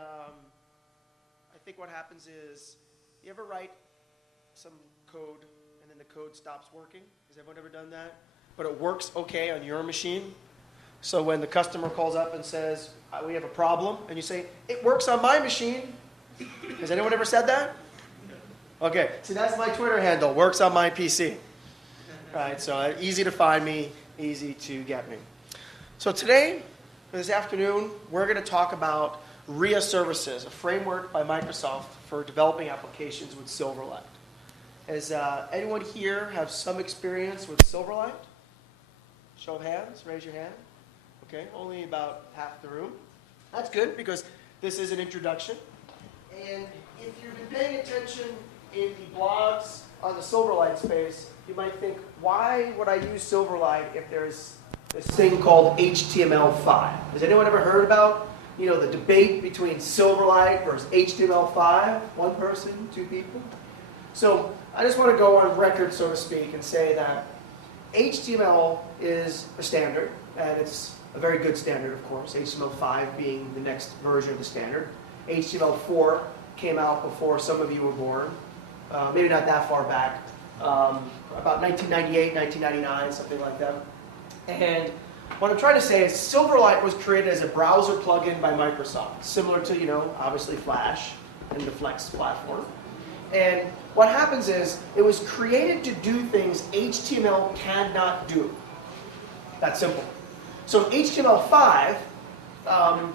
I think what happens is, you ever write some code and then the code stops working? Has everyone ever done that? But it works okay on your machine. So when the customer calls up and says, we have a problem, and you say, it works on my machine. Has anyone ever said that? Okay, see that's my Twitter handle, works on my PC. Right, so easy to find me, easy to get me. So today, this afternoon, we're going to talk about RIA Services, a framework by Microsoft for developing applications with Silverlight. Does anyone here have some experience with Silverlight? Show of hands, raise your hand. Okay, only about half the room. That's good because this is an introduction. And if you've been paying attention in the blogs on the Silverlight space, you might think, why would I use Silverlight if there's this thing called HTML5? Has anyone ever heard about, the debate between Silverlight versus HTML5? One person, two people? So I just want to go on record, so to speak, and say that HTML is a standard, and it's a very good standard, of course, HTML5 being the next version of the standard. HTML4 came out before some of you were born, maybe not that far back, about 1998, 1999, something like that. And what I'm trying to say is Silverlight was created as a browser plugin by Microsoft, similar to, obviously Flash and the Flex platform. And what happens is it was created to do things HTML cannot do. That's simple. So in HTML5,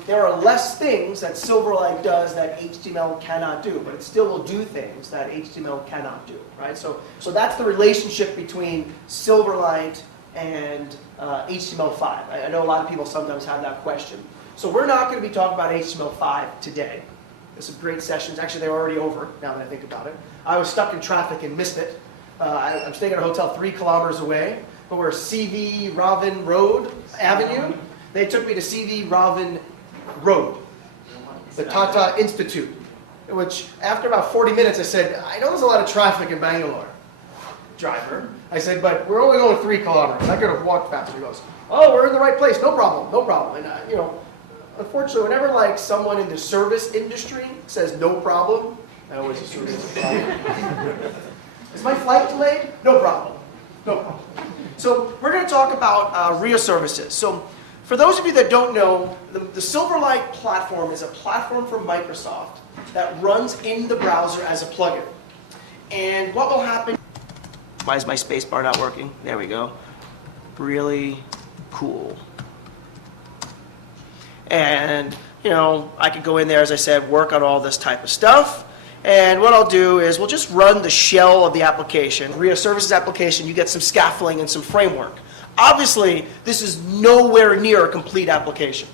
there are less things that Silverlight does that HTML cannot do, but it still will do things that HTML cannot do, right? So that's the relationship between Silverlight and HTML5. I know a lot of people sometimes have that question. So we're not going to be talking about HTML5 today. There's some great sessions. Actually, they're already over, now that I think about it. I was stuck in traffic and missed it. I'm staying at a hotel 3 kilometers away, but we're CV Ravin Road Avenue. They took me to CV Ravin Road, the Tata Institute, which after about 40 minutes I said, I know there's a lot of traffic in Bangalore, driver. I said, but we're only going 3 kilometers. I could have walked faster. He goes, oh, we're in the right place. No problem, no problem. And unfortunately, whenever someone in the service industry says no problem, I always assume it's a problem. Is my flight delayed? No problem. No problem. So we're going to talk about RIA Services. So for those of you that don't know, the Silverlight platform is a platform from Microsoft that runs in the browser as a plugin. And what will happen... Why is my spacebar not working? There we go. Really cool. And, I could go in there, as I said, work on all this type of stuff. And what I'll do is we'll just run the shell of the application. RIA Services application, you get some scaffolding and some framework. Obviously, this is nowhere near a complete application.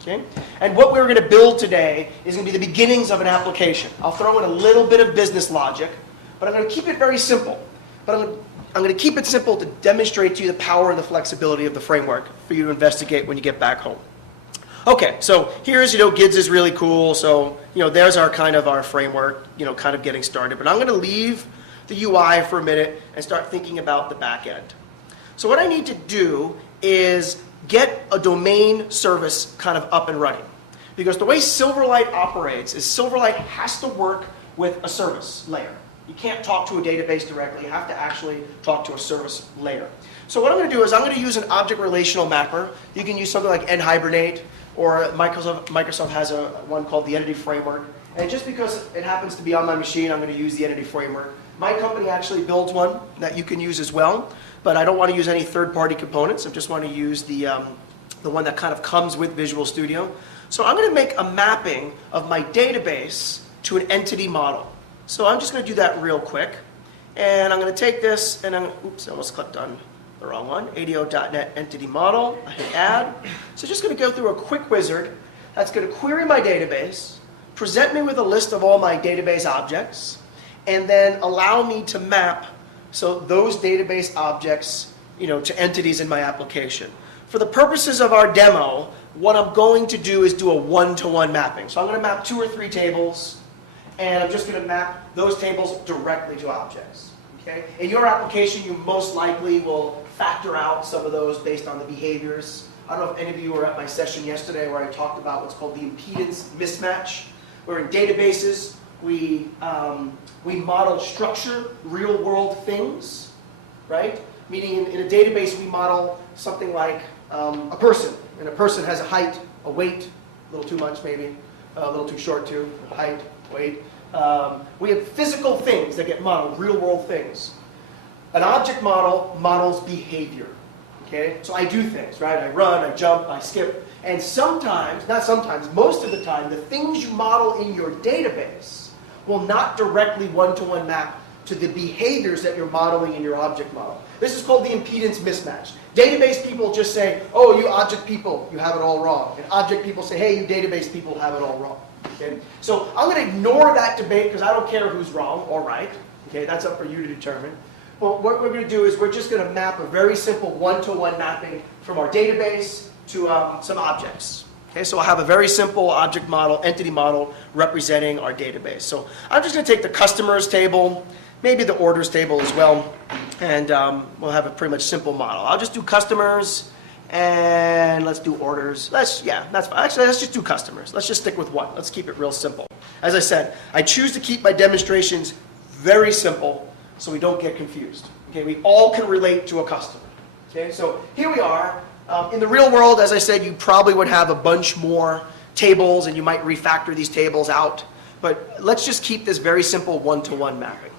Okay? And what we're going to build today is going to be the beginnings of an application. I'll throw in a little bit of business logic, but I'm going to keep it very simple. But I'm going to keep it simple to demonstrate to you the power and the flexibility of the framework for you to investigate when you get back home. Okay, so here's, GIDS is really cool. So, there's our framework, kind of getting started. But I'm going to leave the UI for a minute and start thinking about the back end. So what I need to do is get a domain service kind of up and running. Because the way Silverlight operates is Silverlight has to work with a service layer. You can't talk to a database directly. You have to actually talk to a service layer. So what I'm going to do is I'm going to use an object relational mapper. You can use something like NHibernate, or Microsoft has one called the Entity Framework. And just because it happens to be on my machine, I'm going to use the Entity Framework. My company actually builds one that you can use as well, but I don't want to use any third-party components. I just want to use the one that kind of comes with Visual Studio. So I'm going to make a mapping of my database to an entity model. So I'm just going to do that real quick. And I'm going to take this, and oops, I almost clicked on the wrong one, ADO.NET Entity Model. I hit Add. So just going to go through a quick wizard that's going to query my database, present me with a list of all my database objects, and then allow me to map those database objects to entities in my application. For the purposes of our demo, what I'm going to do is do a one-to-one mapping. So I'm going to map 2 or 3 tables, and I'm just going to map those tables directly to objects. Okay? In your application, you most likely will factor out some of those based on the behaviors I don't know if any of you were at my session yesterday where I talked about what's called the impedance mismatch, where in databases we model structure, real world things, right? Meaning in a database we model something like a person, and a person has a height, a weight, a little too much maybe, a little too short too, height, weight. We have physical things that get modeled, real world things. An object model models behavior, okay? So I do things, right? I run, I jump, I skip, and sometimes, not sometimes, most of the time, the things you model in your database will not directly one-to-one map to the behaviors that you're modeling in your object model. This is called the impedance mismatch. Database people just say, oh, you object people, you have it all wrong. And object people say, hey, you database people have it all wrong. Okay? So I'm going to ignore that debate because I don't care who's wrong or right. Okay? That's up for you to determine. But what we're going to do is we're just going to map a very simple one-to-one mapping from our database to some objects. Okay? So I'll have a very simple object model, entity model, representing our database. So I'm just going to take the customers table, maybe the orders table as well, and we'll have a pretty much simple model. I'll just do customers, and let's do orders. That's fine. Actually, let's just do customers. Let's just stick with one. Let's keep it real simple. As I said, I choose to keep my demonstrations very simple so we don't get confused. Okay, we all can relate to a customer. Okay, so here we are. In the real world, as I said, you probably would have a bunch more tables, and you might refactor these tables out. But let's just keep this very simple one-to-one mapping.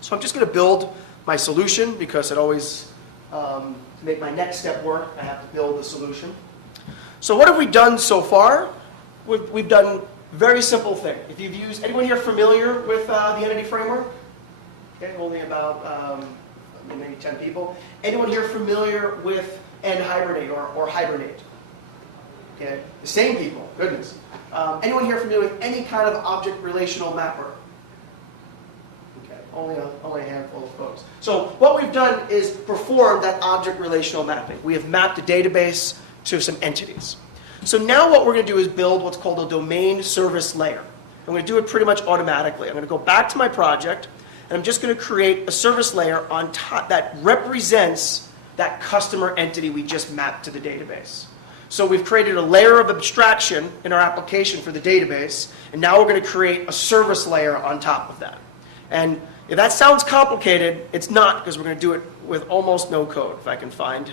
So I'm just going to build my solution because it always, to make my next step work, I have to build the solution. So what have we done so far? We've done a very simple thing. If you've used, anyone here familiar with the entity framework? Okay, only about maybe 10 people. Anyone here familiar with NHibernate or Hibernate? Okay, the same people, goodness. Anyone here familiar with any kind of object relational mapper? Only a handful of folks. So what we've done is perform that object relational mapping. We have mapped a database to some entities. So now what we're going to do is build what's called a domain service layer. I'm going to do it pretty much automatically. I'm going to go back to my project, and I'm just going to create a service layer on top that represents that customer entity we just mapped to the database. So we've created a layer of abstraction in our application for the database, and now we're going to create a service layer on top of that. And if that sounds complicated, it's not, because we're going to do it with almost no code. If I can find,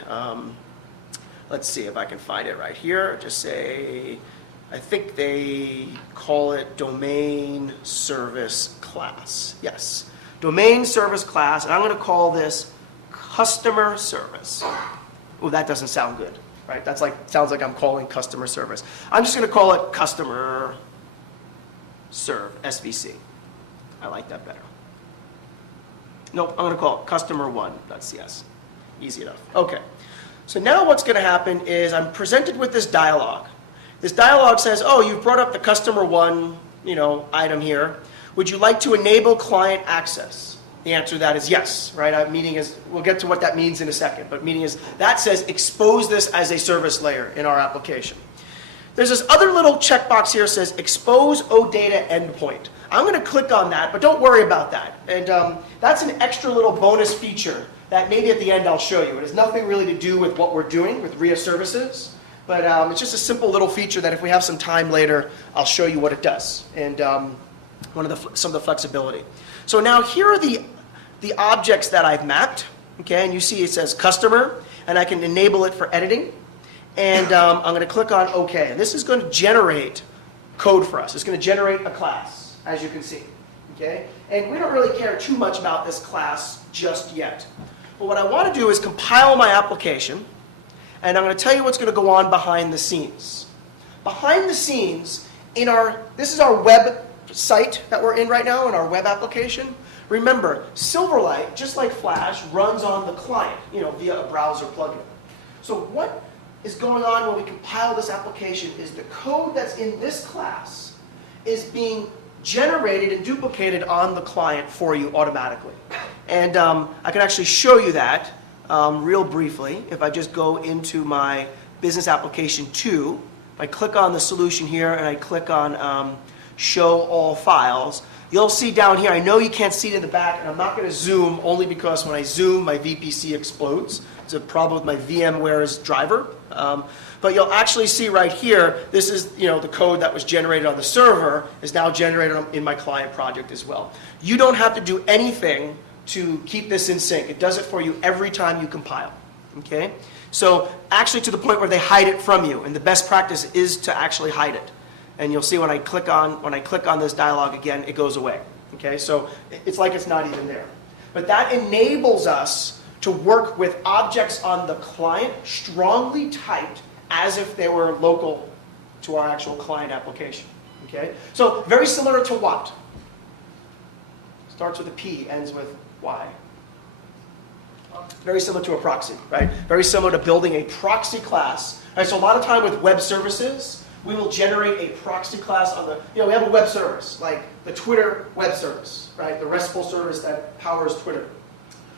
let's see if I can find it right here. Just say, I think they call it domain service class. Yes, domain service class, and I'm going to call this customer service. Oh, that doesn't sound good, right? That's like, sounds like I'm calling customer service. I'm just going to call it customer serve, SVC. I like that better. Nope, I'm going to call it customer1.cs. Easy enough. Okay. So now what's going to happen is I'm presented with this dialog. This dialog says, oh, you've brought up the customer1, item here. Would you like to enable client access? The answer to that is yes, right? Meaning is, we'll get to what that means in a second, but meaning is, that says expose this as a service layer in our application. There's this other little checkbox here that says expose OData endpoint. I'm going to click on that, but don't worry about that. And that's an extra little bonus feature that maybe at the end I'll show you. It has nothing really to do with what we're doing with RIA Services, but it's just a simple little feature that if we have some time later, I'll show you what it does and some of the flexibility. So now here are the objects that I've mapped, okay? And you see it says customer, and I can enable it for editing. And I'm going to click on OK. And this is going to generate code for us. It's going to generate a class, as you can see. Okay? And we don't really care too much about this class just yet. But what I want to do is compile my application, and I'm going to tell you what's going to go on behind the scenes. Behind the scenes, this is our web site that we're in right now, in our web application. Remember, Silverlight, just like Flash, runs on the client, via a browser plugin. So what is going on when we compile this application is the code that's in this class is being generated and duplicated on the client for you automatically. And I can actually show you that real briefly. If I just go into my business application 2, if I click on the solution here and I click on show all files, you'll see down here, I know you can't see it in the back, and I'm not going to zoom only because when I zoom, my VPC explodes. It's a problem with my VMware's driver. But you'll actually see right here, this is the code that was generated on the server is now generated in my client project as well. You don't have to do anything to keep this in sync. It does it for you every time you compile. Okay? So actually to the point where they hide it from you, and the best practice is to actually hide it. And you'll see when I click on this dialog again, it goes away. Okay? So it's like it's not even there. But that enables us to work with objects on the client strongly typed as if they were local to our actual client application. Okay? So very similar to what? Starts with a P, ends with Y. Very similar to a proxy, right? Very similar to building a proxy class. Right, so a lot of time with web services, we will generate a proxy class on the, we have a web service, like the Twitter web service, right? The RESTful service that powers Twitter.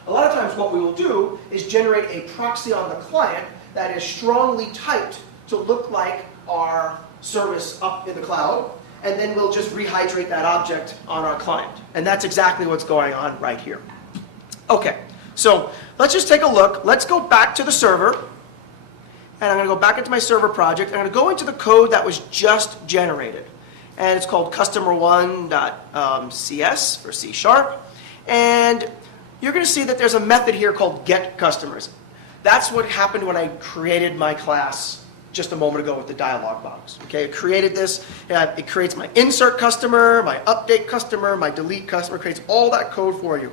A lot of times what we will do is generate a proxy on the client that is strongly typed to look like our service up in the cloud, and then we'll just rehydrate that object on our client. And that's exactly what's going on right here. Okay, so let's just take a look. Let's go back to the server, and I'm going to go back into my server project. I'm going to go into the code that was just generated, and it's called customer1.cs for C#, and you're going to see that there's a method here called getCustomers. That's what happened when I created my class just a moment ago with the dialog box. Okay, it created this. It creates my insert customer, my update customer, my delete customer, creates all that code for you.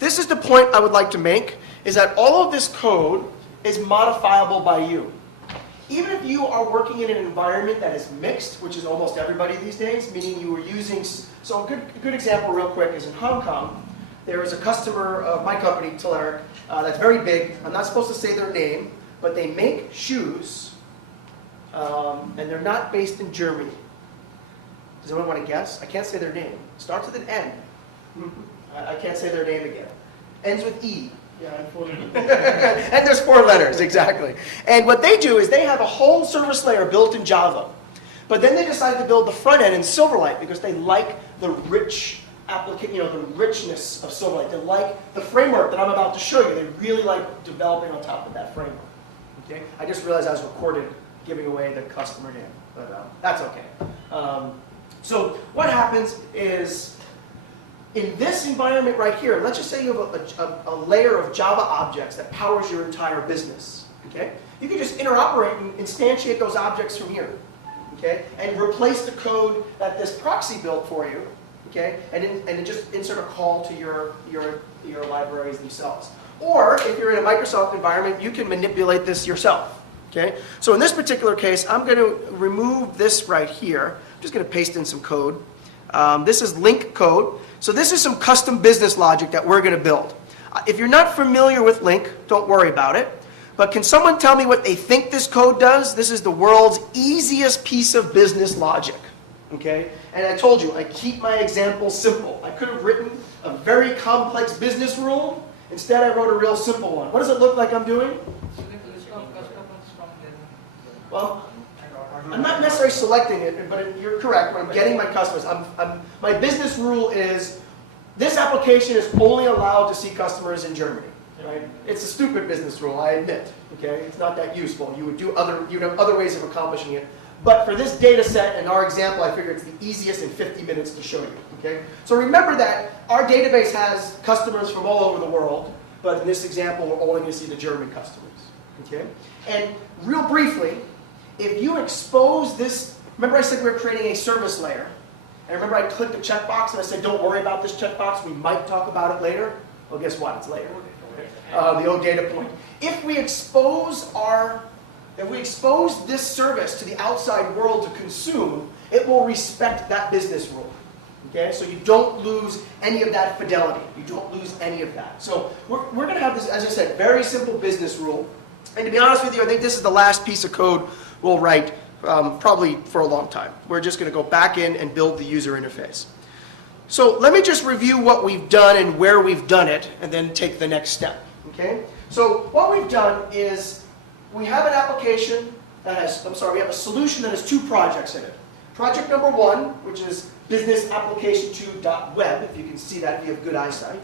This is the point I would like to make, is that all of this code is modifiable by you. Even if you are working in an environment that is mixed, which is almost everybody these days, meaning you are using, so a good example real quick is in Hong Kong, there is a customer of my company, Telerik, that's very big. I'm not supposed to say their name, but they make shoes, and they're not based in Germany. Does anyone want to guess? I can't say their name. Starts with an N. I can't say their name again. Ends with E. Yeah, and 4 letters. And there's 4 letters, exactly. And what they do is they have a whole service layer built in Java. But then they decide to build the front end in Silverlight because they like the rich application, the richness of Silverlight. They like the framework that I'm about to show you. They really like developing on top of that framework. Okay? I just realized I was recorded giving away the customer name, but that's okay. So what happens is, in this environment right here, let's just say you have a layer of Java objects that powers your entire business. Okay? You can just interoperate and instantiate those objects from here. Okay? And replace the code that this proxy built for you. Okay? And just insert a call to your libraries themselves. Or if you're in a Microsoft environment, you can manipulate this yourself. Okay? So in this particular case, I'm going to remove this right here. I'm just going to paste in some code. This is link code. So this is some custom business logic that we're going to build. If you're not familiar with link, don't worry about it. But can someone tell me what they think this code does? This is the world's easiest piece of business logic. Okay? And I told you, I keep my examples simple. I could have written a very complex business rule. Instead, I wrote a real simple one. What does it look like I'm doing? Well, I'm not necessarily selecting it, but you're correct. When I'm getting my customers, my business rule is this application is only allowed to see customers in Germany. Right? It's a stupid business rule, I admit. Okay, it's not that useful. You'd have other ways of accomplishing it. But for this data set and our example, I figure it's the easiest in 50 minutes to show you. Okay? So remember that our database has customers from all over the world, but in this example, we're only going to see the German customers. Okay? And real briefly, if you expose this, remember I said we were creating a service layer, and remember I clicked the checkbox and I said don't worry about this checkbox, we might talk about it later. Well, guess what? It's later. The old data point. If we expose this service to the outside world to consume, it will respect that business rule. Okay, so you don't lose any of that fidelity. You don't lose any of that. So we're going to have this, as I said, very simple business rule. And to be honest with you, I think this is the last piece of code we'll write probably for a long time. We're just going to go back in and build the user interface. So let me just review what we've done and where we've done it, and then take the next step. Okay? So what we've done is we have an application that has, we have a solution that has 2 projects in it. Project number 1, which is business application 2.web, if you can see that if you have good eyesight,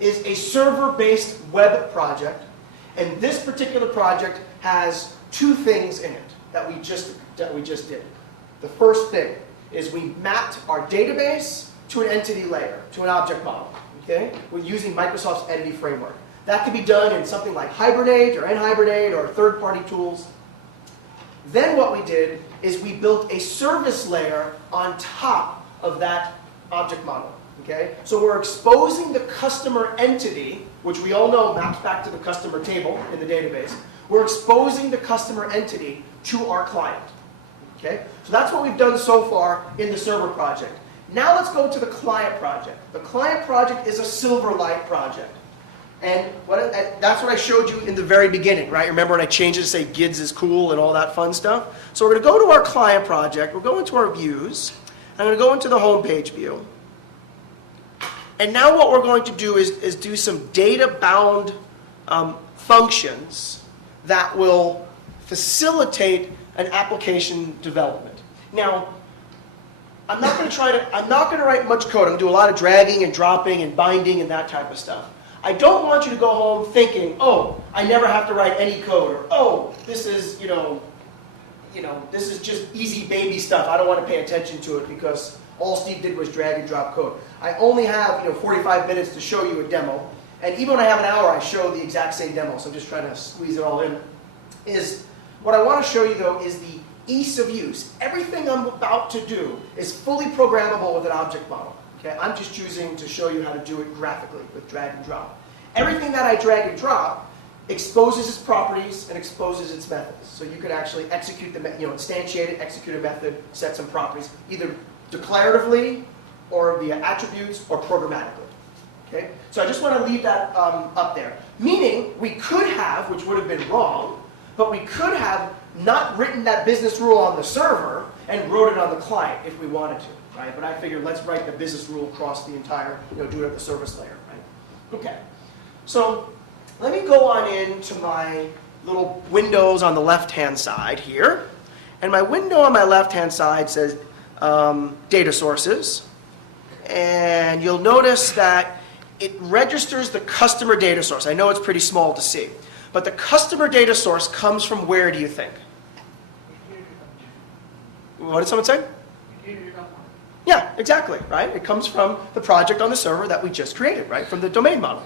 is a server-based web project. And this particular project has two things in it that we just did. The first thing is we mapped our database to an entity layer, to an object model. Okay? We're using Microsoft's Entity Framework. That can be done in something like Hibernate or NHibernate or third-party tools. Then what we did is we built a service layer on top of that object model. Okay? So we're exposing the customer entity, which we all know maps back to the customer table in the database. We're exposing the customer entity to our client. Okay? So that's what we've done so far in the server project. Now let's go to the client project. The client project is a Silverlight project. And that's what I showed you in the very beginning, right? Remember when I changed it to say GIDS is cool and all that fun stuff? So we're going to go to our client project. We'll go into our views. I'm going to go into the home page view. And now what we're going to do is do some data-bound functions that will facilitate an application development. Now, I'm not going to write much code. I'm going to do a lot of dragging and dropping and binding and that type of stuff. I don't want you to go home thinking, oh, I never have to write any code, or oh, this is, this is just easy baby stuff. I don't want to pay attention to it because all Steve did was drag and drop code. I only have 45 minutes to show you a demo, and even when I have an hour, I show the exact same demo. So I'm just trying to squeeze it all in. What I want to show you though is the ease of use. Everything I'm about to do is fully programmable with an object model. Okay? I'm just choosing to show you how to do it graphically with drag and drop. Everything that I drag and drop exposes its properties and exposes its methods. So you could actually execute instantiate it, execute a method, set some properties, either declaratively or via attributes or programmatically. Okay? So I just want to leave that up there. Meaning we could have, which would have been wrong, but we could have not written that business rule on the server and wrote it on the client if we wanted to. Right? But I figured let's write the business rule across the entire, do it at the service layer. Right? Okay. So let me go on into my little windows on the left-hand side here. And my window on my left-hand side says data sources. And you'll notice that it registers the customer data source. I know it's pretty small to see. But the customer data source comes from where, do you think? What did someone say? Yeah, exactly, right? It comes from the project on the server that we just created, right? From the domain model.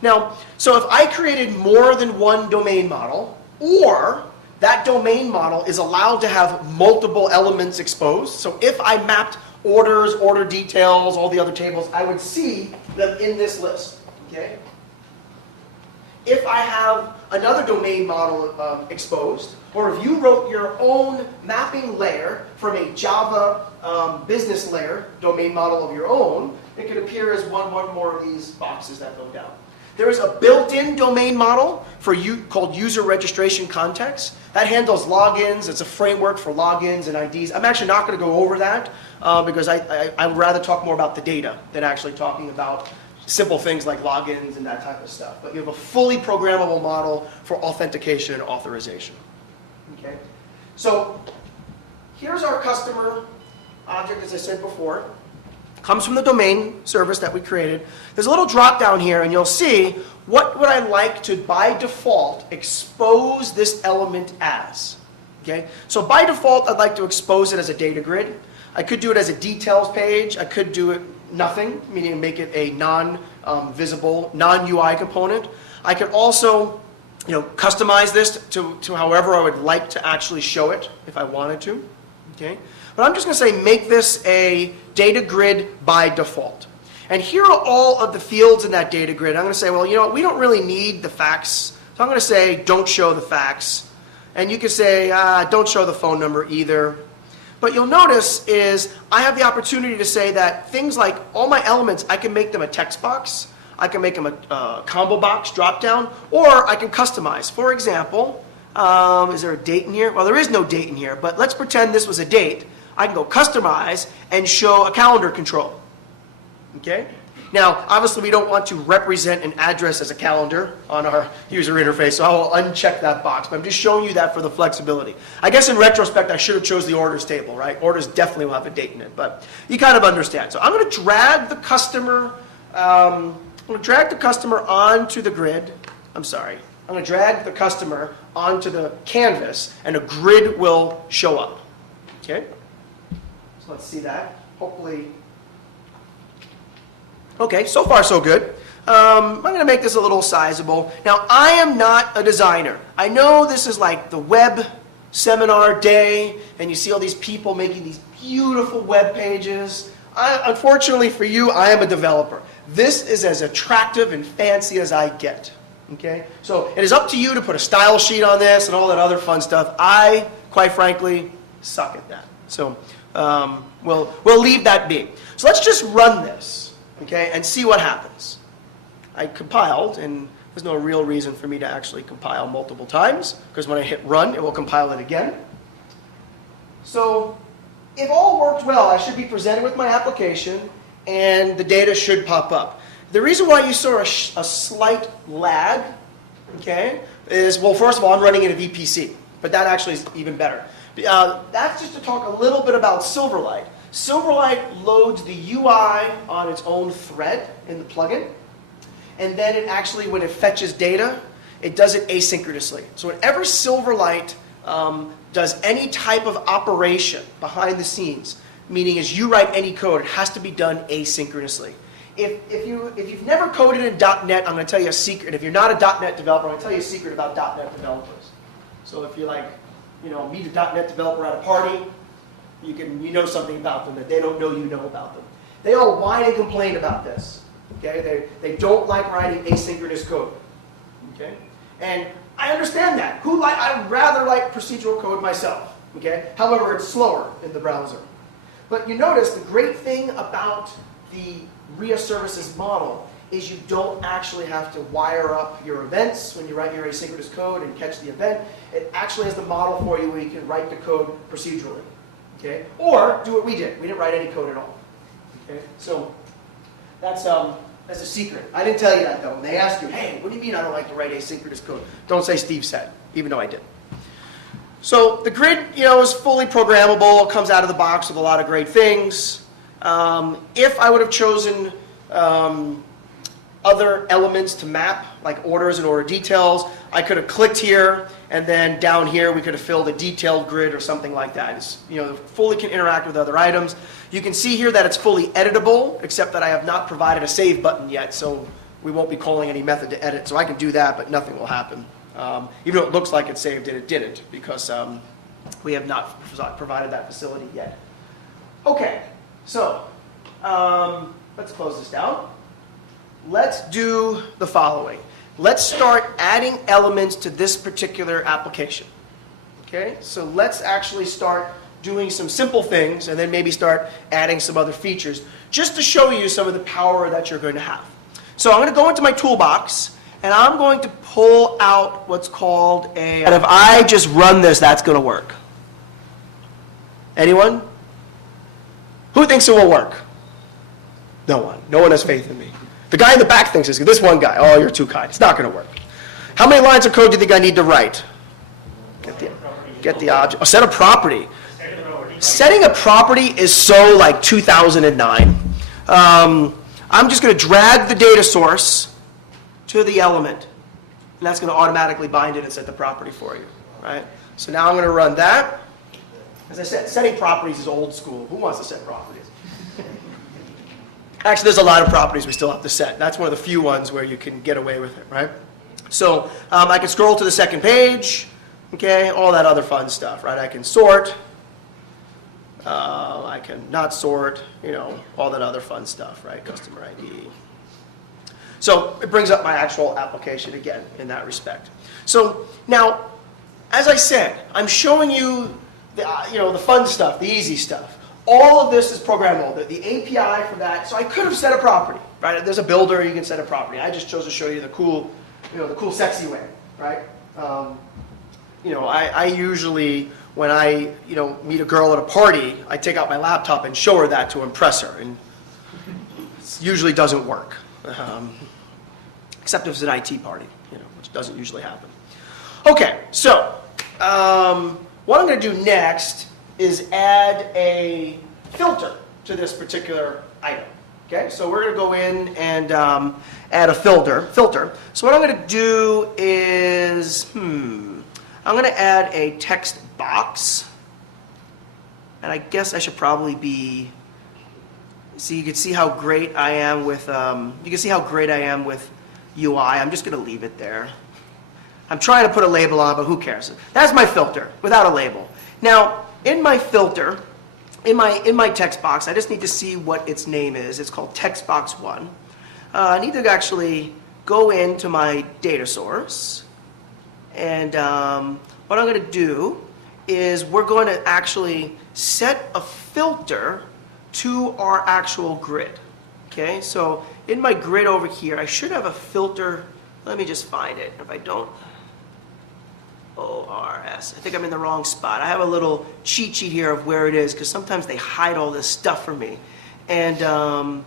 Now, so if I created more than one domain model, or that domain model is allowed to have multiple elements exposed, so if I mapped orders, order details, all the other tables, I would see them in this list, okay? If I have another domain model exposed, or if you wrote your own mapping layer from a Java business layer domain model of your own, it could appear as one more of these boxes that go down. There is a built-in domain model for called user registration context. That handles logins. It's a framework for logins and IDs. I'm actually not going to go over that because I would rather talk more about the data than actually talking about simple things like logins and that type of stuff. But you have a fully programmable model for authentication and authorization. Okay? So here's our customer object, as I said before. Comes from the domain service that we created. There's a little drop down here, and you'll see what would I like to, by default, expose this element as. Okay? So by default, I'd like to expose it as a data grid. I could do it as a details page. I could do it nothing, meaning make it a non-visible, non-UI component. I could also customize this to however I would like to actually show it if I wanted to. Okay? But I'm just going to say make this a data grid by default. And here are all of the fields in that data grid. I'm going to say, well, we don't really need the facts. So I'm going to say don't show the facts. And you can say don't show the phone number either. But you'll notice is I have the opportunity to say that things like all my elements, I can make them a text box. I can make them a combo box drop down, or I can customize. For example, is there a date in here? Well, there is no date in here, but let's pretend this was a date. I can go customize and show a calendar control. Okay? Now, obviously, we don't want to represent an address as a calendar on our user interface, so I will uncheck that box. But I'm just showing you that for the flexibility. I guess in retrospect, I should have chose the orders table, right? Orders definitely will have a date in it, but you kind of understand. So I'm going to drag the customer. I'm going to drag the customer onto the grid. I'm sorry. I'm going to drag the customer onto the canvas, and a grid will show up. Okay? So let's see that. Hopefully. Okay, so far so good. I'm going to make this a little sizable. Now, I am not a designer. I know this is like the web seminar day, and you see all these people making these beautiful web pages. Unfortunately for you, I am a developer. This is as attractive and fancy as I get. Okay? So it is up to you to put a style sheet on this and all that other fun stuff. I, quite frankly, suck at that. So we'll leave that be. So let's just run this, okay, and see what happens. I compiled, and there's no real reason for me to actually compile multiple times, because when I hit run, it will compile it again. So if all worked well, I should be presented with my application, and the data should pop up. The reason why you saw a slight lag, okay, is, well, first of all, I'm running in a VPC, but that actually is even better. That's just to talk a little bit about Silverlight. Silverlight loads the UI on its own thread in the plugin, and then it actually, when it fetches data, it does it asynchronously. So whenever Silverlight does any type of operation behind the scenes, meaning as you write any code, it has to be done asynchronously. If you've never coded in .NET, I'm going to tell you a secret. If you're not a .NET developer, I'm going to tell you a secret about .NET developers. So if you meet a .NET developer at a party, you know something about them that they don't know you know about them. They all whine and complain about this. Okay? They don't like writing asynchronous code. Okay? And I understand that. I'd rather like procedural code myself. Okay? However, it's slower in the browser. But you notice the great thing about the RIA Services model is you don't actually have to wire up your events when you write your asynchronous code and catch the event. It actually has the model for you where you can write the code procedurally. Okay? Or do what we did. We didn't write any code at all. Okay? So that's a secret. I didn't tell you that, though. When they ask you, hey, what do you mean I don't like to write asynchronous code? Don't say Steve said, even though I did. So the grid, is fully programmable. It comes out of the box with a lot of great things. If I would have chosen other elements to map, like orders and order details, I could have clicked here, and then down here we could have filled a detailed grid or something like that. It's, fully can interact with other items. You can see here that it's fully editable, except that I have not provided a save button yet, so we won't be calling any method to edit. So I can do that, but nothing will happen. Even though it looks like it saved it didn't, because we have not provided that facility yet. Okay, so let's close this down. Let's do the following. Let's start adding elements to this particular application. Okay, so let's actually start doing some simple things and then maybe start adding some other features just to show you some of the power that you're going to have. So I'm going to go into my toolbox and I'm going to pull out what's called a, and if I just run this, that's going to work. Anyone? Who thinks it will work? No one. No one has faith in me. The guy in the back thinks it's good. This one guy, oh, you're too kind. It's not going to work. How many lines of code do you think I need to write? Get the object. Oh, set a property. Setting a property is so like 2009. I'm just going to drag the data source to the element, and that's going to automatically bind it and set the property for you. Right? So now I'm going to run that. As I said, setting properties is old school. Who wants to set properties? Actually, there's a lot of properties we still have to set. That's one of the few ones where you can get away with it, right? So I can scroll to the second page, okay, all that other fun stuff, right? I can sort, I can not sort, all that other fun stuff, right? Customer ID. So it brings up my actual application again in that respect. So now, as I said, I'm showing you the fun stuff, the easy stuff. All of this is programmable. The API for that, so I could have set a property, right? There's a builder, you can set a property. I just chose to show you the cool, sexy way, right? I usually, when I, meet a girl at a party, I take out my laptop and show her that to impress her, and it usually doesn't work, except if it's an IT party, which doesn't usually happen. Okay, so what I'm going to do next is add a filter to this particular item. Okay, so we're going to go in and add a filter. So what I'm going to do is, I'm going to add a text box. And I guess I should probably be, so you can see how great I am with, UI. I'm just going to leave it there. I'm trying to put a label on, but who cares? That's my filter, without a label. Now, in my filter, in my text box, I just need to see what its name is. It's called textbox1. I need to actually go into my data source. And what I'm going to do is we're going to actually set a filter to our actual grid. Okay, so in my grid over here, I should have a filter. Let me just find it. If I don't, ORS. I think I'm in the wrong spot. I have a little cheat sheet here of where it is because sometimes they hide all this stuff from me. And I'm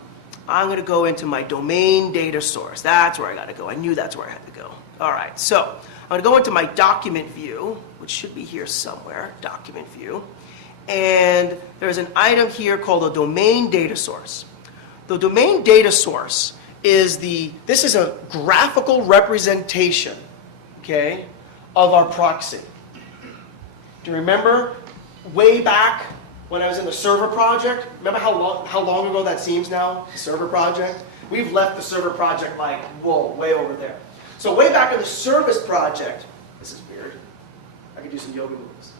going to go into my domain data source. That's where I got to go. I knew that's where I had to go. All right, so I'm going to go into my document view, which should be here somewhere, document view. And there's an item here called a domain data source. The domain data source is this is a graphical representation, okay, of our proxy. Do you remember way back when I was in the server project? Remember how long ago that seems now, the server project? We've left the server project like, whoa, way over there. So way back in the service project, this is weird. I could do some yoga moves.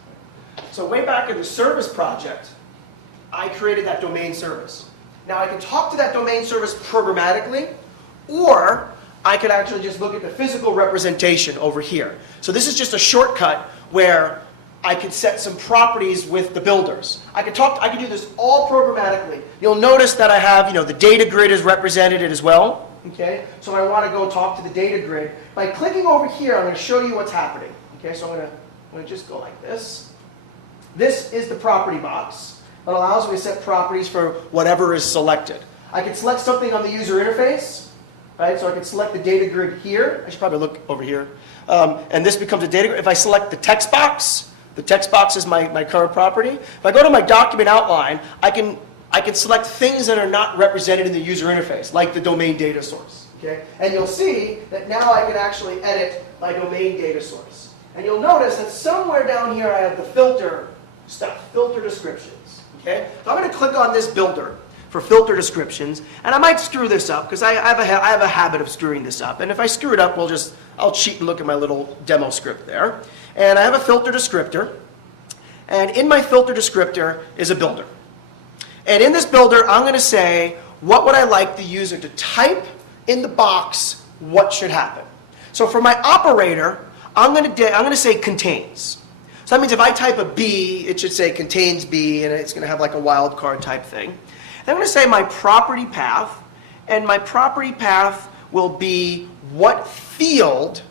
So way back in the service project, I created that domain service. Now I can talk to that domain service programmatically, or I could actually just look at the physical representation over here. So this is just a shortcut where I could set some properties with the builders. I could do this all programmatically. You'll notice that I have, the data grid is represented as well. Okay, so I want to go talk to the data grid. By clicking over here, I'm going to show you what's happening. Okay, so I'm going to just go like this. This is the property box. It allows me to set properties for whatever is selected. I can select something on the user interface. Right, so I can select the data grid here. I should probably look over here. And this becomes a data grid. If I select the text box is my current property. If I go to my document outline, I can select things that are not represented in the user interface, like the domain data source. Okay? And you'll see that now I can actually edit my domain data source. And you'll notice that somewhere down here I have the filter stuff, filter descriptions. Okay? So I'm going to click on this builder for filter descriptions, and I might screw this up because I have a habit of screwing this up. And if I screw it up, I'll cheat and look at my little demo script there. And I have a filter descriptor, and in my filter descriptor is a builder. And in this builder, I'm going to say what would I like the user to type in the box, what should happen. So for my operator, I'm going to say contains. So that means if I type a B, it should say contains B, and it's going to have like a wildcard type thing. I'm going to say my property path, and my property path will be what field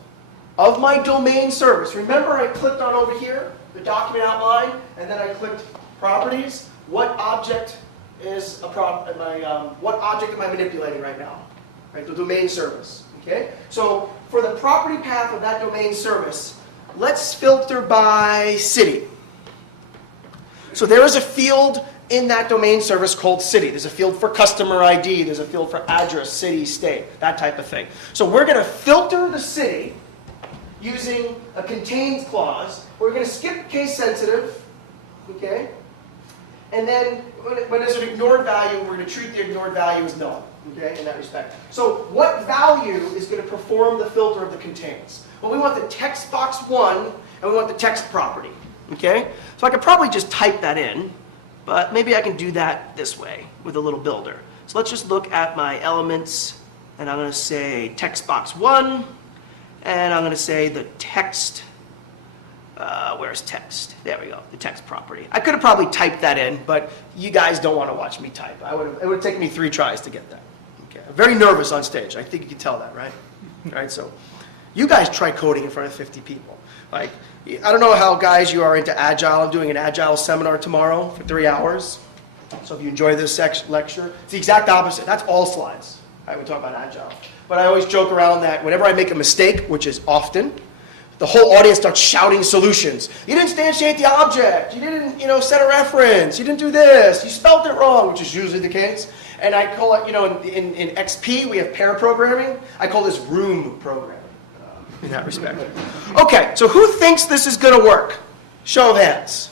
of my domain service. Remember I clicked on over here, the document outline, and then I clicked properties. What object is what object am I manipulating right now? Right, the domain service. Okay? So for the property path of that domain service, let's filter by city. So there is a field in that domain service called city. There's a field for customer ID. There's a field for address, city, state, that type of thing. So we're going to filter the city using a contains clause. We're going to skip case sensitive, okay? And then when there's an ignored value, we're going to treat the ignored value as null, okay, in that respect. So what value is going to perform the filter of the contains? Well, we want the text box 1, and we want the text property, okay? So I could probably just type that in. But maybe I can do that this way with a little builder. So let's just look at my elements, and I'm going to say text box 1, and I'm going to say the text, where's text? There we go, the text property. I could have probably typed that in, but you guys don't want to watch me type. It would have taken me 3 tries to get that. Okay. I'm very nervous on stage. I think you can tell that, right? All right, so you guys try coding in front of 50 people. Like, I don't know how guys you are into Agile. I'm doing an Agile seminar tomorrow for 3 hours. So if you enjoy this lecture, it's the exact opposite. That's all slides. We talk about Agile. But I always joke around that whenever I make a mistake, which is often, The whole audience starts shouting solutions. You didn't instantiate the object. You didn't, set a reference. You didn't do this. You spelled it wrong, which is usually the case. And I call it, in XP, we have pair programming. I call this room programming in that respect. Okay, so who thinks this is going to work? Show of hands.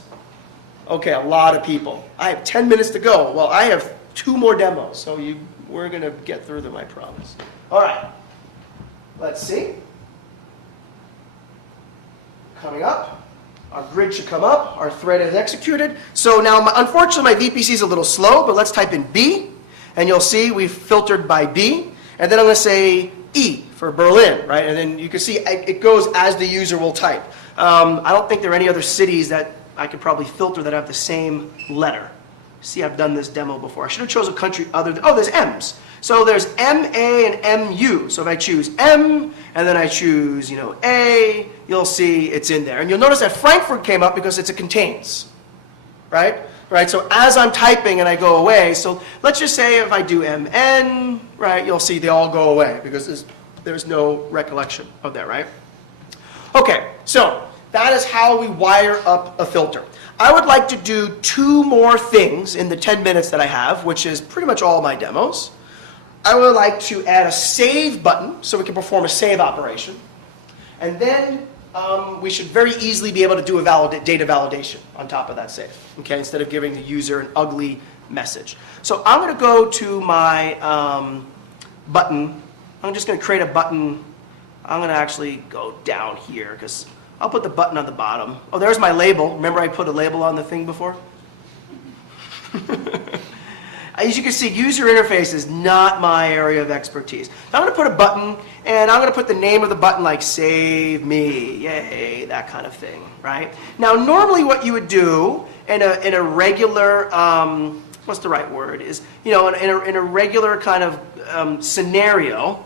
Okay, a lot of people. I have 10 minutes to go. Well, I have 2 more demos, so we're going to get through them, I promise. All right, let's see. Coming up. Our grid should come up. Our thread is executed. So now, unfortunately, my VPC is a little slow, but let's type in B. And you'll see we've filtered by B. And then I'm going to say E for Berlin, right? And then you can see it goes as the user will type. I don't think there are any other cities that I could probably filter that have the same letter. See, I've done this demo before. I should have chosen a country other than, there's M's. So there's MA and MU. So if I choose M, and then I choose, A, you'll see it's in there. And you'll notice that Frankfurt came up because it's a contains, right? Right, so as I'm typing and I go away, so let's just say if I do MN, right, you'll see they all go away because there's no recollection of that, right? Okay, so that is how we wire up a filter. I would like to do 2 more things in the 10 minutes that I have, which is pretty much all my demos. I would like to add a save button so we can perform a save operation. And then we should very easily be able to do a data validation on top of that save, okay, instead of giving the user an ugly message. So I'm going to go to my button. I'm just going to create a button. I'm going to actually go down here because I'll put the button on the bottom. Oh, there's my label. Remember I put a label on the thing before? As you can see, user interface is not my area of expertise. I'm going to put a button, and I'm going to put the name of the button like Save Me, yay, that kind of thing, right? Now, normally what you would do in a regular, what's the right word, is, in a regular kind of scenario,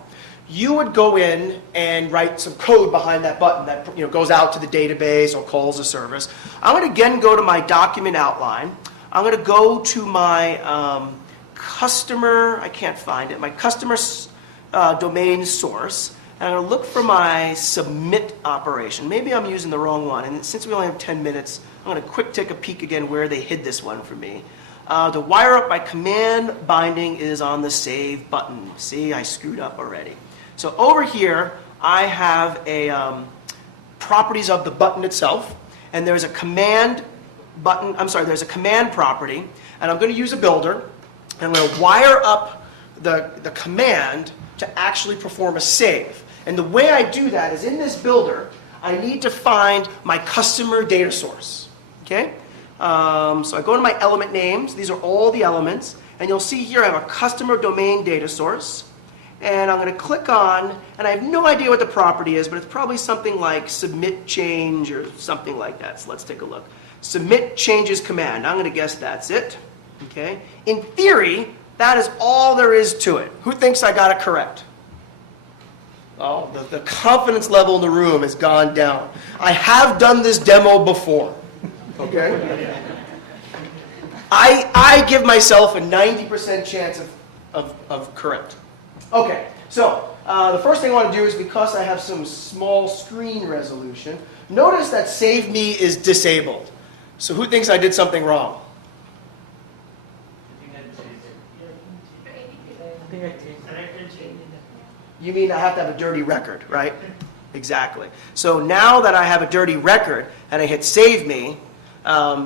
you would go in and write some code behind that button that goes out to the database or calls a service. I'm going to again go to my document outline. I'm going to go to my customer, I can't find it, my customer domain source, and I'm going to look for my submit operation. Maybe I'm using the wrong one, and since we only have 10 minutes, I'm going to quick take a peek again where they hid this one for me. The wire up by command binding is on the save button. See, I screwed up already. So over here, I have a properties of the button itself, and there's a command button, there's a command property, and I'm going to use a builder, and I'm going to wire up the command to actually perform a save. And the way I do that is in this builder, I need to find my customer data source, okay? So I go to my element names, these are all the elements, and you'll see here I have a customer domain data source, and I'm going to click on, and I have no idea what the property is, but it's probably something like submit change or something like that, so let's take a look. Submit changes command. I'm going to guess that's it. Okay. In theory, that is all there is to it. Who thinks I got it correct? Oh, the confidence level in the room has gone down. I have done this demo before. Okay. I give myself a 90% chance of correct. Okay. So the first thing I want to do is, because I have some small screen resolution, notice that Save Me is disabled. So who thinks I did something wrong? You mean I have to have a dirty record, right? Exactly. So now that I have a dirty record and I hit Save Me,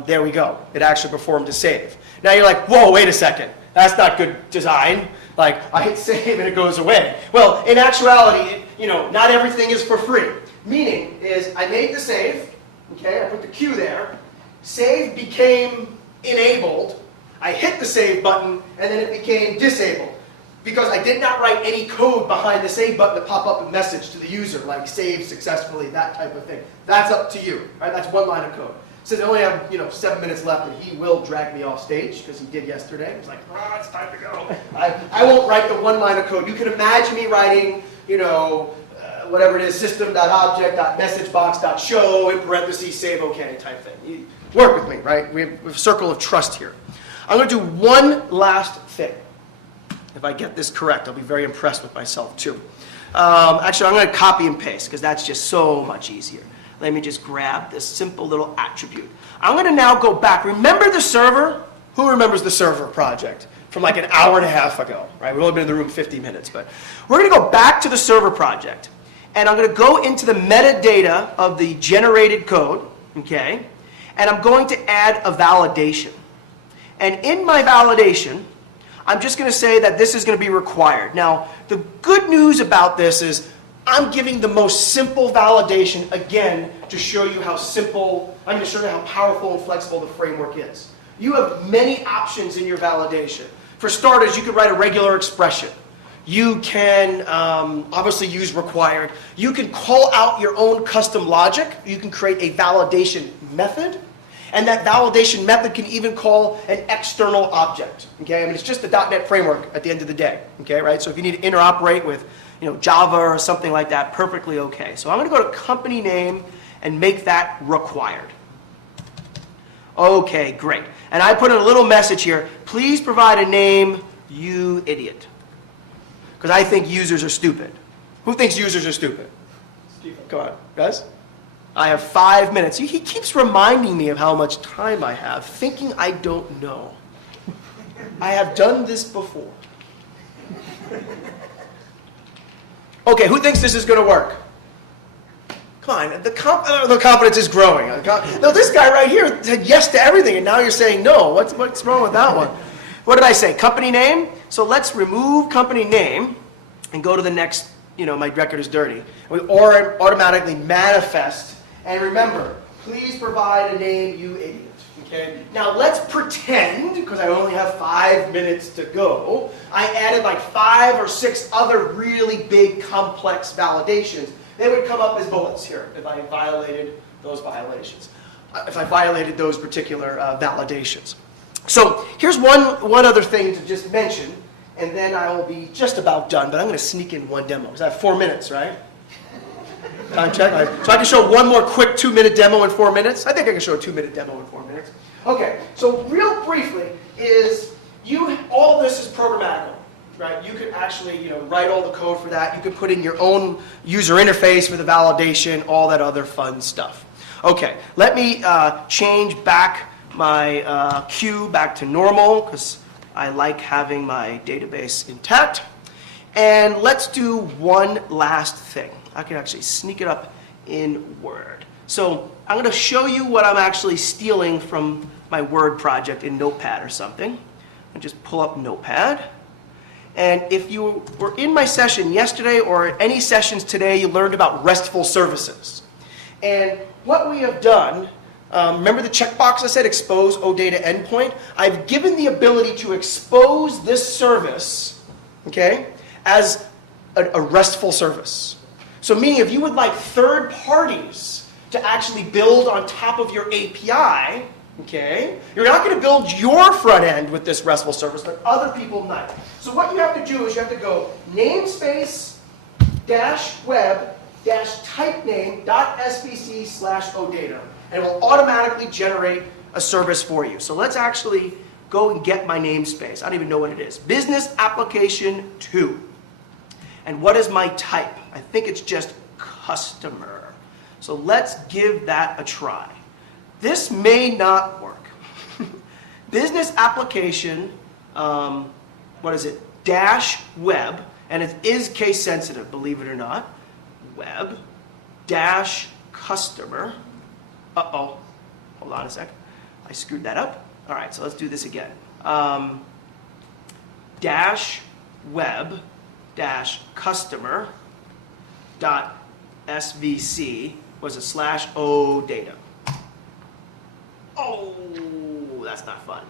there we go. It actually performed a save. Now you're like, whoa, wait a second. That's not good design. Like, I hit save and it goes away. Well, in actuality, not everything is for free. Meaning is I made the save, okay, I put the Q there, save became enabled, I hit the save button, and then it became disabled. Because I did not write any code behind the save button to pop up a message to the user, like save successfully, that type of thing. That's up to you, right? That's one line of code. Since I only have 7 minutes left, and he will drag me off stage, because he did yesterday. He's like, it's time to go. I won't write the one line of code. You can imagine me writing, whatever it is, system.object.messagebox.show, in parentheses, save okay type thing. You work with me, right? We have a circle of trust here. I'm going to do one last thing. If I get this correct, I'll be very impressed with myself too. Actually, I'm going to copy and paste because that's just so much easier. Let me just grab this simple little attribute. I'm going to now go back. Remember the server? Who remembers the server project from like an hour and a half ago? Right? We've only been in the room 50 minutes, but we're going to go back to the server project, and I'm going to go into the metadata of the generated code, okay? And I'm going to add a validation. And in my validation, I'm just going to say that this is going to be required. Now, the good news about this is I'm giving the most simple validation, again, to show you how simple, I'm going to show you how powerful and flexible the framework is. You have many options in your validation. For starters, you could write a regular expression. You can obviously use required. You can call out your own custom logic. You can create a validation method. And that validation method can even call an external object. Okay, I mean, it's just the .NET framework at the end of the day. Okay, right? So if you need to interoperate with, Java or something like that, perfectly okay. So I'm going to go to company name and make that required. Okay, great. And I put in a little message here. Please provide a name, you idiot. Because I think users are stupid. Who thinks users are stupid? Come on, guys. I have 5 minutes. He keeps reminding me of how much time I have, thinking I don't know. I have done this before. Okay, who thinks this is going to work? Come on, the confidence is growing. No, this guy right here said yes to everything, and now you're saying no. What's wrong with that one? What did I say? Company name? So let's remove company name and go to the next, my record is dirty. We automatically manifest. And remember, please provide a name, you idiot. Okay? Now let's pretend, because I only have 5 minutes to go, I added like 5 or 6 other really big complex validations. They would come up as bullets here if I violated those violations, if I violated those particular validations. So here's one other thing to just mention, and then I will be just about done, but I'm going to sneak in one demo, because I have 4 minutes, right? Time check. So I can show one more quick 2-minute demo in 4 minutes. I think I can show a 2-minute demo in 4 minutes. Okay, so real briefly is all of this is programmable, right? You could actually write all the code for that. You could put in your own user interface for the validation, all that other fun stuff. Okay, let me change back my queue back to normal because I like having my database intact. And let's do one last thing. I can actually sneak it up in Word. So I'm going to show you what I'm actually stealing from my Word project in Notepad or something. And just pull up Notepad. And if you were in my session yesterday or any sessions today, you learned about RESTful services. And what we have done, remember the checkbox I said, expose OData endpoint? I've given the ability to expose this service, okay, as a RESTful service. So meaning if you would like third parties to actually build on top of your API, okay, you're not going to build your front end with this RESTful service, but other people might. So what you have to do is you have to go namespace-web-typename.svc/odata, and it will automatically generate a service for you. So let's actually go and get my namespace. I don't even know what it is. Business application 2. And what is my type? I think it's just customer. So let's give that a try. This may not work. Business application, what is it? -web, and it is case sensitive, believe it or not. Web -customer. Uh-oh. Hold on a sec. I screwed that up. All right, so let's do this again. -web customer.svc was a /odata. Oh, that's not fun.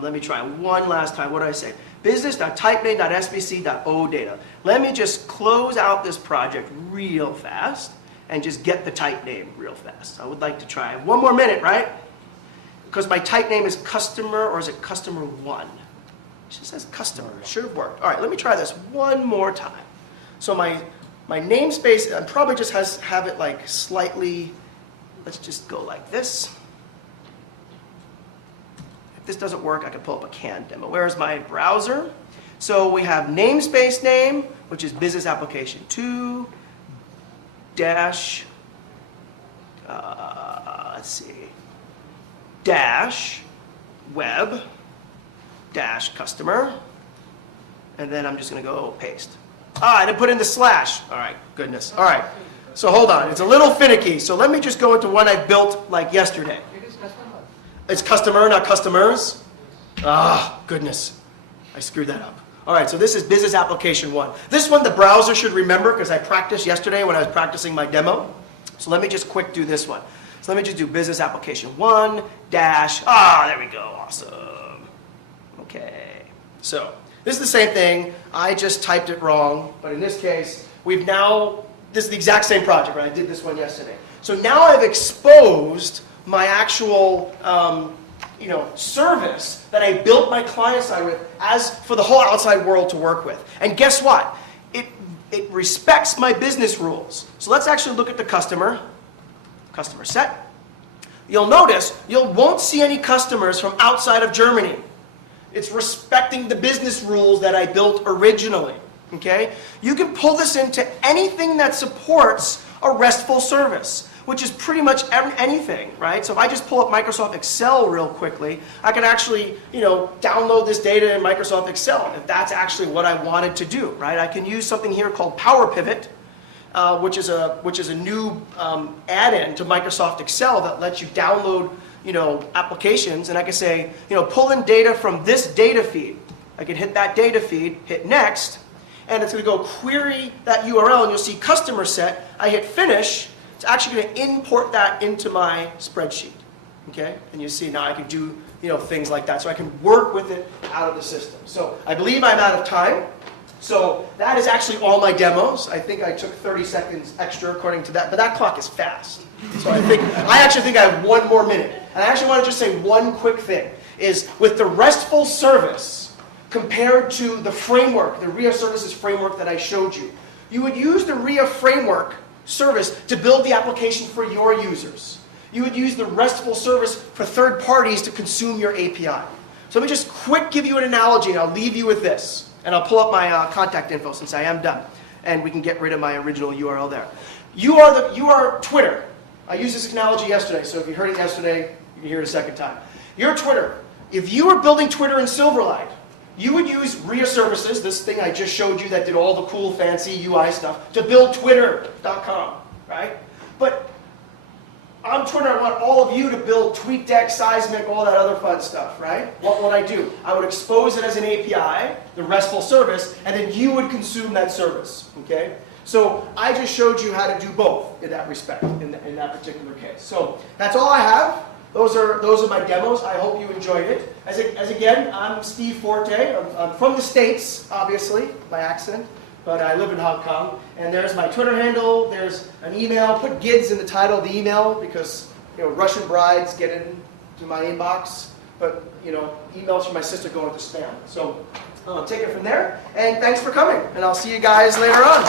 Let me try one last time. What did I say? Business.typename.svc.odata. Let me just close out this project real fast and just get the type name real fast. I would like to try 1 more minute, right? Because my type name is customer, or is it customer 1? It just says customer. It should have worked. All right, let me try this one more time. So my namespace, I probably just have it like slightly, let's just go like this. If this doesn't work, I can pull up a canned demo. Where is my browser? So we have namespace name, which is business application 2 dash, let's see, dash web dash customer. And then I'm just going to go paste. I didn't put in the slash. All right, goodness. All right. So hold on. It's a little finicky. So let me just go into one I built like yesterday. It is customer. It's customer, not customers. Goodness. I screwed that up. All right, so this is business application 1. This one the browser should remember because I practiced yesterday when I was practicing my demo. So let me just quick do this one. So let me just do business application 1 dash, there we go, awesome. Okay, so this is the same thing. I just typed it wrong, but in this case, this is the exact same project, right? I did this one yesterday. So now I've exposed my actual service that I built my client side with as for the whole outside world to work with. And guess what? It respects my business rules. So let's actually look at the customer set. You'll notice you won't see any customers from outside of Germany. It's respecting the business rules that I built originally. Okay? You can pull this into anything that supports a RESTful service, which is pretty much anything, right? So if I just pull up Microsoft Excel real quickly, I can actually, download this data in Microsoft Excel if that's actually what I wanted to do, right? I can use something here called Power Pivot, which is a new add-in to Microsoft Excel that lets you download, applications, and I can say, pull in data from this data feed. I can hit that data feed, hit next, and it's going to go query that URL, and you'll see customer set. I hit finish. It's actually going to import that into my spreadsheet, okay? And you see now I can do, things like that. So I can work with it out of the system. So I believe I'm out of time. So that is actually all my demos. I think I took 30 seconds extra according to that, but that clock is fast. So I actually think I have 1 more minute. And I actually want to just say one quick thing, is with the RESTful service compared to the framework, the RIA Services framework that I showed you, you would use the RIA framework service to build the application for your users. You would use the RESTful service for third parties to consume your API. So let me just quick give you an analogy, and I'll leave you with this. And I'll pull up my contact info since I am done. And we can get rid of my original URL there. You are Twitter. I used this analogy yesterday, so if you heard it yesterday, you can hear it a second time. You're Twitter. If you were building Twitter in Silverlight, you would use RIA Services, this thing I just showed you that did all the cool, fancy UI stuff, to build Twitter.com, right? But I'm Twitter, I want all of you to build TweetDeck, Seismic, all that other fun stuff, right? What would I do? I would expose it as an API, the RESTful service, and then you would consume that service, okay? So I just showed you how to do both in that respect, in that particular case. So that's all I have. Those are my demos. I hope you enjoyed it. As again, I'm Steve Forte. I'm from the States, obviously, by accent, but I live in Hong Kong. And there's my Twitter handle. There's an email. Put GIDS in the title of the email because Russian brides get into my inbox, but emails from my sister go into spam. So take it from there. And thanks for coming. And I'll see you guys later on.